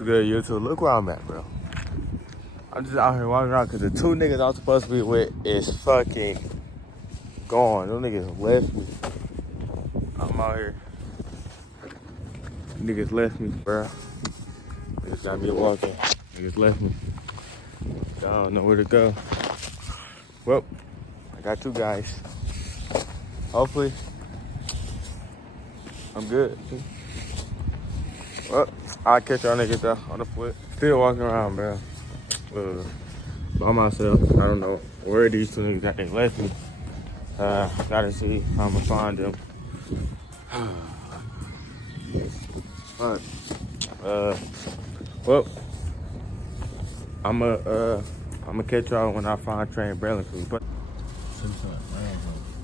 Good YouTube. Look where I'm at, bro. I'm just out here walking around because the two niggas I'm supposed to be with is fucking gone. Those niggas left me. I'm out here. Niggas left me, bro. Niggas got me walking. Niggas left me. I don't know where to go. Well, I got two guys. Hopefully, I'm good. Well, I'll catch y'all niggas though on the flip. Still walking around, bro. By myself. I don't know where these two niggas got. They left me. Gotta see how I'm gonna find them. But, well, I'ma catch y'all when I find Trey and Braylon. But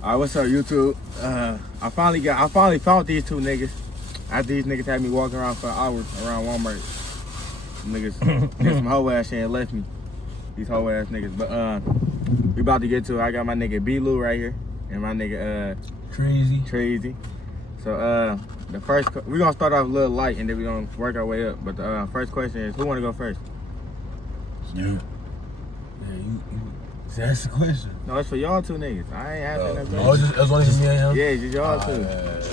alright, what's up, YouTube? I finally found these two niggas. After these niggas had me walking around for hours around Walmart. Niggas did some hoe ass shit and left me. These hoe ass niggas. But we about to get to it. I got my nigga B-Lou right here and my nigga Trazy. So the first we gonna start off a little light and then we gonna work our way up. But the first question is, who wanna go first? You. Yeah, you that's the question. No, it's for y'all two niggas. I ain't asking that question. Oh, it's only just me and him? Yeah, it's just y'all two.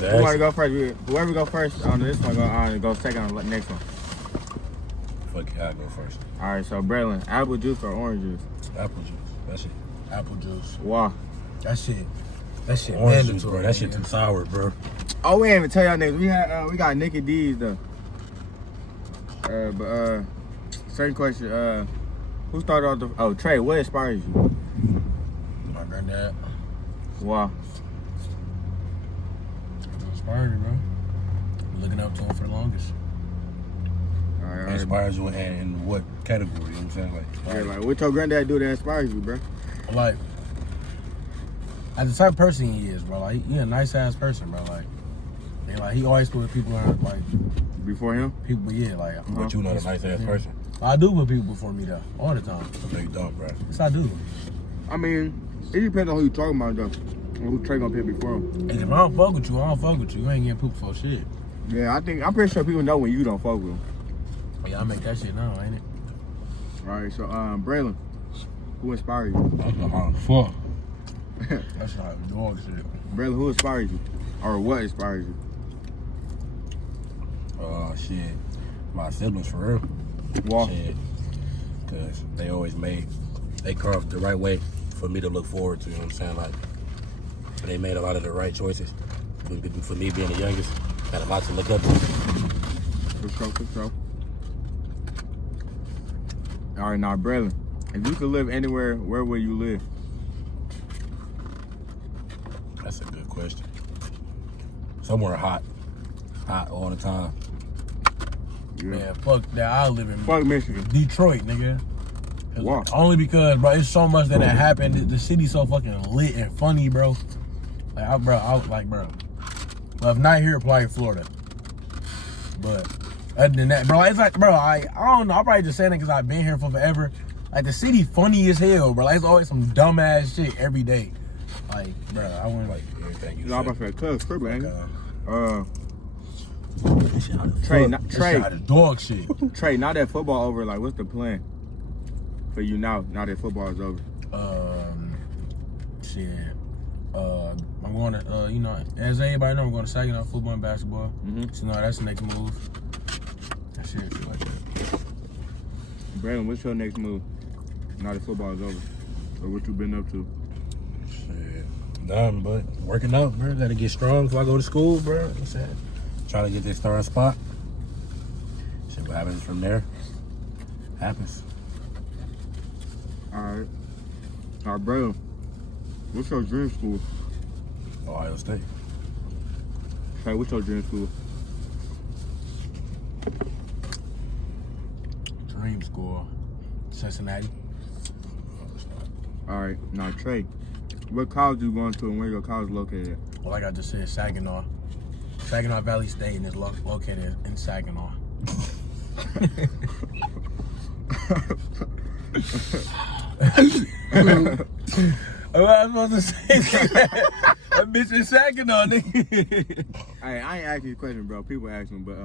Who wanna go first? Whoever go first on this one, go second on the next one. Fuck it, I'll go first. Alright, so Braylon, apple juice or orange juice? Apple juice. That's it. Apple juice. Why? That shit orange juice, bro. That shit too sour, bro. Oh, we ain't even tell y'all niggas. We got Nicky D's though. Second question, who started off the Trey, what inspires you? My granddad. Why? It inspired me, bro. Been looking up to him for the longest. Alright. Inspires you in what category? You know what I'm saying? Like what your granddad do that inspires you, bro? Like, as the type of person he is, bro. Like, he a nice ass person, bro. Like he always put people in, like, before him? people, yeah, like. But you not a nice ass person. I do put people before me though, all the time. No, you don't, bro. Yes, I do. I mean, it depends on who you talking about though. Or who Trey gonna pick before him. If I don't fuck with you, I don't fuck with you. You ain't getting pooped for shit. Yeah, I'm pretty sure people know when you don't fuck with them. Yeah, I make that shit now, ain't it? Alright, so Braylon, who inspires you? Fuck. That's not dog shit. Braylon, who inspires you? Or what inspires you? Shit. My siblings, for real. Why? Shit. Because they carved the right way for me to look forward to, you know what I'm saying? Like, they made a lot of the right choices. For me being the youngest, got a lot to look up to. For sure. Alright, now Braylon, if you could live anywhere, where would you live? That's a good question. Somewhere hot all the time. Yeah. Man, fuck that. I live in Fuck Michigan. Detroit, nigga. Why? Only because, bro, it's so much that happened. The city's so fucking lit and funny, bro. Like, bro. Well, if not here, probably Florida. But other than that, bro, it's like, bro, I don't know. I'm probably just saying it because I've been here for forever. Like, the city funny as hell, bro. Like, it's always some dumbass shit every day. Like, bro, I wouldn't Like everything you No, I'm said. about to say, crib, ain't it? Trey. Dog shit. Trey, now that football over, like, what's the plan for you now that football is over? Shit. I'm going to, you know, as everybody know, I'm going to Saginaw football and basketball. Mm-hmm. So, no, that's the next move. That shit like that. Braylon, what's your next move now that football is over? Or what you been up to? Shit. Nothing but working out, bro. Gotta get strong before I go to school, bro. You know what I'm saying? Trying to get this starting spot. Shit, what happens from there? Happens. Alright, Braylon, what's your dream school? Ohio State. Trey, what's your dream school? Dream school. Cincinnati. Alright, now Trey, what college you going to and where your college located at? Well, like I just said, Saginaw. Saginaw Valley State and is located in Saginaw. What am I supposed to say? That bitch in Saginaw, nigga. Hey, I ain't asking you a question, bro. People ask me, but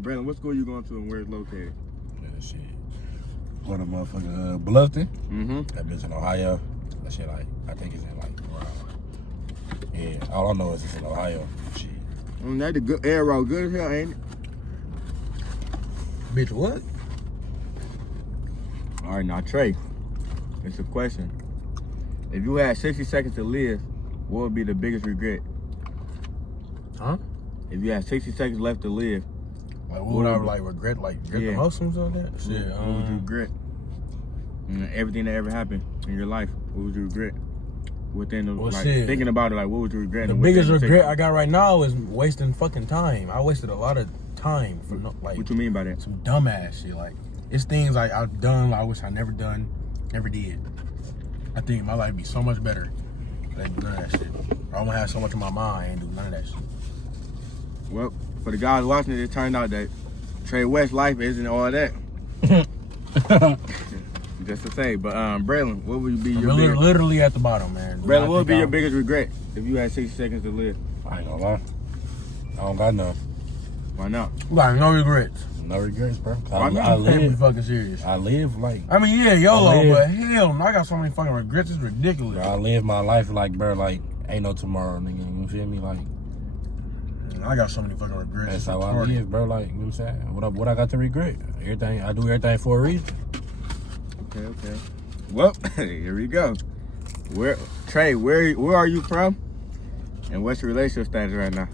Braylon, what school you going to and where it's located? Yeah, shit. What a motherfucker, Bluffton. Mm-hmm. That bitch in Ohio. That shit like, I think it's in like around. Yeah, all I know is it's in Ohio. Shit. That the good arrow, good as hell, ain't it? Bitch, what? All right, now Trey, it's a question. If you had 60 seconds to live, what would be the biggest regret? Huh? If you had 60 seconds left to live, Like, what would I like regret? Like, regret Yeah. the most or something like that? Shit. what would you regret? Everything that ever happened in your life, what would you regret? Within the, Well, like, shit. thinking about it, like, what would you regret? The And within biggest the regret I 60 got right now is wasting fucking time. I wasted a lot of time for no, like What you mean by that? some dumbass shit. Like it's things like I've done, I wish I never done, never did. I think my life would be so much better. if I didn't do none of that shit. I don't have so much in my mind. I ain't do none of that shit. Well, for the guys watching it, it turned out that Trey West's life isn't all that. Just to say, but Braylon, what would be your I'm biggest? literally at the bottom, man. Braylon, I what would think be your I'm- biggest regret if you had 60 seconds to live? I ain't gonna lie. I don't got none. Why not? Like no regrets. No regrets, bro. Why not? I Can't be live. fucking serious. I live like. I mean, yeah, YOLO, I live- but hell, no, I got so many fucking regrets. It's ridiculous. Bro, I live my life like, bro, like ain't no tomorrow, nigga. You feel me? Like I got so many fucking regrets. that's It's how I retarded. live, bro. Like you know what I'm saying? What I got to regret? Everything I do, everything for a reason. Okay. Well, here we go. Trey, where are you from? And what's your relationship status right now?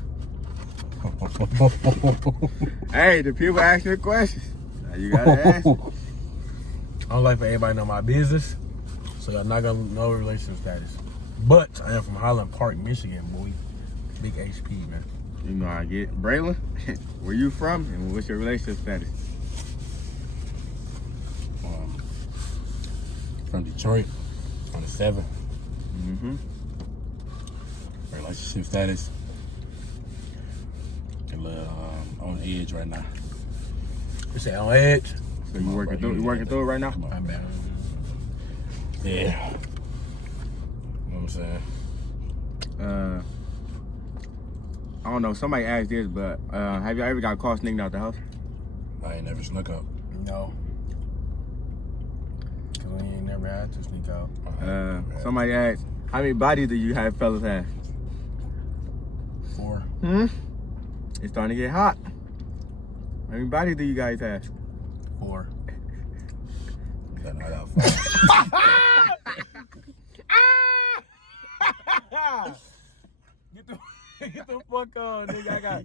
Hey, the people ask you questions. Now you gotta ask. I don't like for everybody to know my business, so y'all not gonna know relationship status. But I am from Highland Park, Michigan, boy. Big HP, man. You know how I get. Braylon, where you from and what's your relationship status? From Detroit, on the 7th. Mm-hmm. Relationship status. A little on edge right now. You say on edge? So you working through it right now? Come on. I'm bad. Yeah. You know what I'm saying? I don't know. Somebody asked this, but have you ever got caught sneaking out the house? I ain't never snuck up. No. Cause we ain't never had to sneak out. Somebody asked, how many bodies do you have fellas have? 4. It's starting to get hot. How many bodies do you guys have? 4. Then I got 5. Get the fuck on, nigga.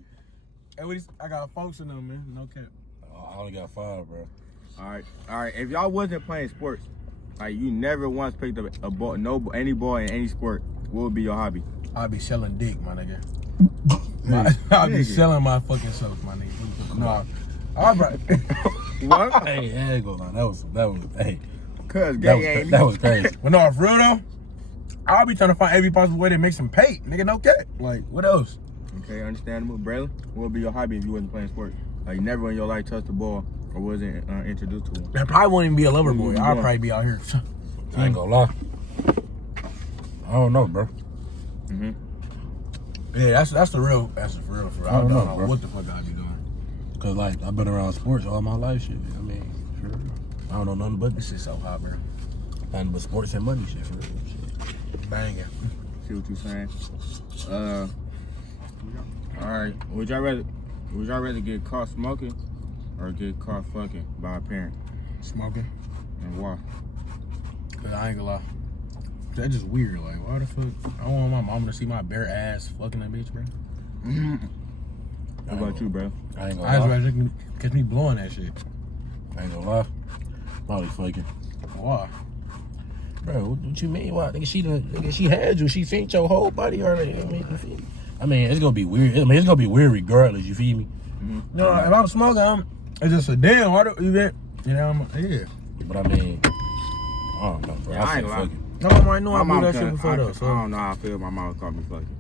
I got folks in them, man. No cap. I only got 5, bro. All right. If y'all wasn't playing sports, like you never once picked up a ball, any ball in any sport, what would be your hobby? I'll be selling dick, my nigga. I'll be selling my fucking self, my nigga. No, all right. What? Hey, I ain't gonna lie. That was, hey. Cause gay ain't That was crazy. But no, for real though, I'll be trying to find every possible way to make some pay, nigga. No cap. Like, what else? Okay, understandable. Braylon, what would be your hobby if you wasn't playing sports? Like never in your life touched the ball or wasn't introduced to one. I probably won't even be a lover boy. Mhm. I'll probably be out here. I ain't gonna lie. I don't know, bro. Mm-hmm. Yeah, that's the real. That's the real. For real. I don't know bro. what the fuck I'd be doing. Cause like I've been around sports all my life, shit. I mean, for real. I don't know nothing but This shit so hot, bro. nothing but sports and money, shit. For real, shit. Banging. See what you saying? All right. Would y'all rather get caught smoking or get caught fucking by a parent? Smoking. And why? Cause I ain't gonna lie. That's just weird. Like, why the fuck? I don't want my mom to see my bare ass fucking that bitch, bro. How about you, bro? I ain't I gonna just lie. rather catch me blowing that shit. I ain't gonna lie. Probably fucking. Why? Bro, what you mean? Why? Nigga, she had you. She seen your whole body already. I mean, it's gonna be weird. I mean, it's gonna be weird regardless. You feel me? No, if I'm smoking, it's just a damn. Why do you get? You know, yeah. But I mean, I don't know, bro. Yeah, I I ain't feel gonna lie. fucking, My mom already know My I mom do that kinda- shit before though. I So don't know how I feel. My mom called me fucking.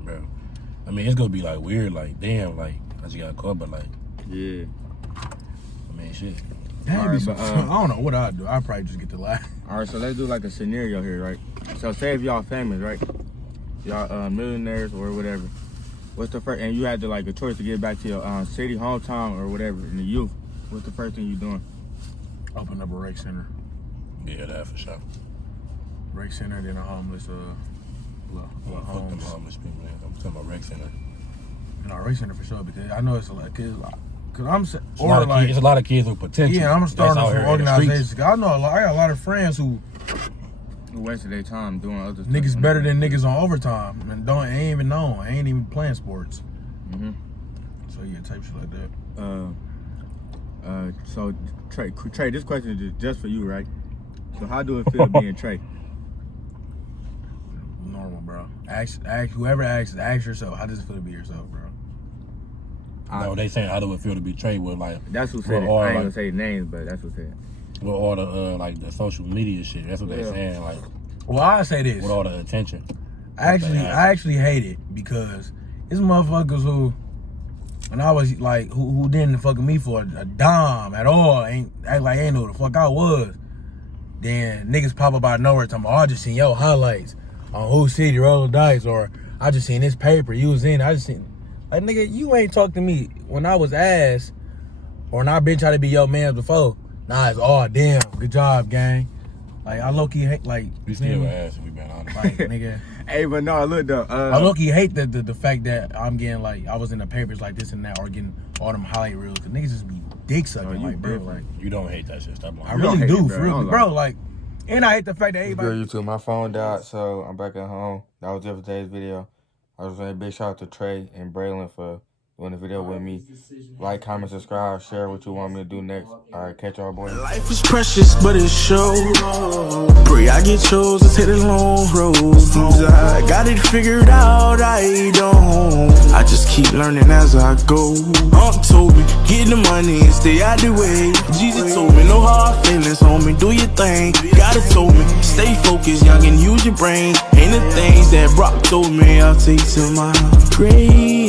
bro. I mean, it's gonna be like weird. Like, damn, like I just got caught, but like, Yeah. I mean, shit. that'd be Alright, some, but, I don't know what I'd do. I'd probably just get the laugh. All right, so let's do like a scenario here, right? So say if y'all famous, right? Y'all millionaires or whatever, What's the first? And you had to like a choice to get back to your city, hometown, or whatever in the youth. What's the first thing you doing? Open up a rec center. Yeah, that for sure. Rec center, then a homeless Fuck them homeless people, man. I'm talking about rec center. No, rec center for sure, because I know it's a lot of kids. Cause I'm It's a lot of kids with potential. Yeah, I'm starting that's out some here in the organizations. streets. I know I got a lot of friends who Wasted their time doing other stuff. niggas better than niggas on overtime and ain't even known. Ain't even playing sports. Mm-hmm. So yeah, type shit like that. So Trey, this question is just for you, right? So how do it feel being Trey? Normal, bro. Ask whoever asks, ask yourself. How does it feel to be yourself, bro? No, they saying how do it feel to be Trey with like That's who said it. I ain't gonna say names, but that's who said it. with all the like the social media shit. That's what they saying. Like Well, I say this. with all the attention. I actually hate it because it's motherfuckers who, when I was like, who didn't fucking me for a dime at all, act like ain't know who the fuck I was. Then niggas pop up out of nowhere talking about, I just seen your highlights on Who City, Roll the Dice, or I just seen this paper you was in. I just seen, like, nigga, you ain't talked to me when I was ass, or when I been trying to be your man before. Nah, it's oh damn, good job, gang. Like I low key hate like We still ass if we been honest. like nigga. Hey, but no, look though. I low-key hate the fact that I'm getting like I was in the papers like this and that, or getting all them highlight reels, cause niggas just be dick sucking like bro. Like You don't hate that shit. Stop lying. I You don't really hate do, it, for bro. I real, don't bro. lie. Like, and I hate the fact that Good everybody. YouTube. My phone died, so I'm back at home. That was it for today's video. I was saying a big shout out to Trey and Braylon for doing the video with me. Like, comment, subscribe, share what you want me to do next. All right, catch y'all boys. Life is precious, but it's short. Pray I get chose to take the long road. I got it figured out, I don't. I just keep learning as I go. Aunt told me, get the money and stay out the way. Jesus told me, no hard feelings, homie, do your thing. God has told me, stay focused, young, and use your brain. Ain't the things that Brock told me, I'll take to my grave.